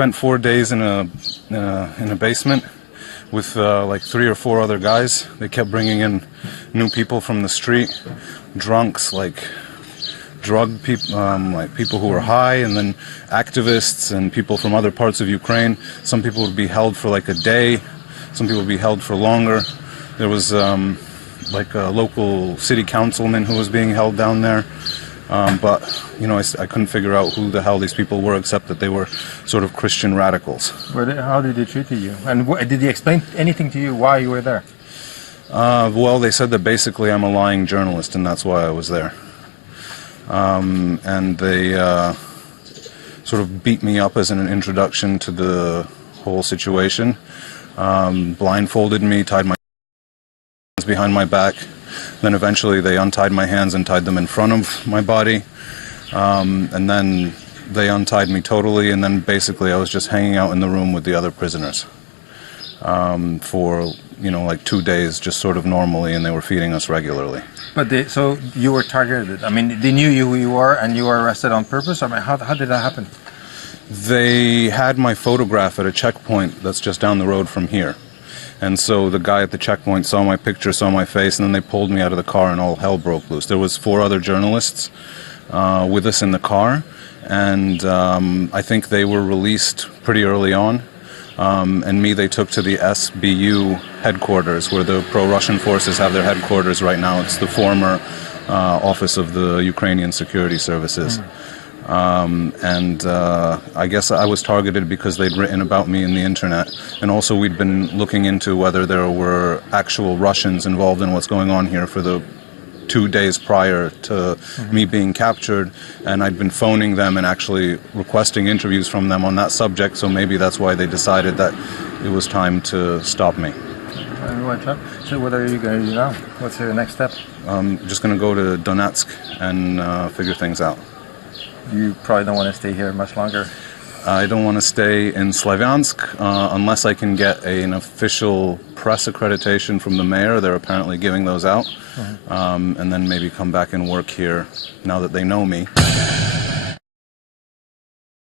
spent 4 days in a basement with like 3 or 4 other guys. They kept bringing in new people from the street, drunks, like drug people, like people who were high, and then activists and people from other parts of Ukraine. Some people would be held for like a day, some people would be held for longer. There was like a local city councilman who was being held down there. But, you know, I couldn't figure out who the hell these people were, except that they were sort of Christian radicals. How did they treat you? And did they explain anything to you why you were there? Well, they said that basically I'm a lying journalist, and that's why I was there. And they sort of beat me up as an introduction to the whole situation, blindfolded me, tied my hands behind my back. Then eventually they untied my hands and tied them in front of my body, and then they untied me totally, and then basically I was just hanging out in the room with the other prisoners for, you know, like 2 days, just sort of normally, and they were feeding us regularly. But so you were targeted. I mean, they knew who you were, and you were arrested on purpose? I mean, how did that happen? They had my photograph at a checkpoint that's just down the road from here. And so the guy at the checkpoint saw my picture, saw my face, and then they pulled me out of the car and all hell broke loose. There was 4 other journalists with us in the car, and I think they were released pretty early on. And me they took to the SBU headquarters, where the pro-Russian forces have their headquarters right now. It's the former office of the Ukrainian security services. I guess I was targeted because they'd written about me in the internet, and also we'd been looking into whether there were actual Russians involved in what's going on here for the 2 days prior to me being captured, and I'd been phoning them and actually requesting interviews from them on that subject, so maybe that's why they decided that it was time to stop me. So what are you going to do now? What's your next step? I'm just going to go to Donetsk and figure things out. You probably don't want to stay here much longer. I don't want to stay in Slavyansk unless I can get an official press accreditation from the mayor. They're apparently giving those out. And then maybe come back and work here now that they know me.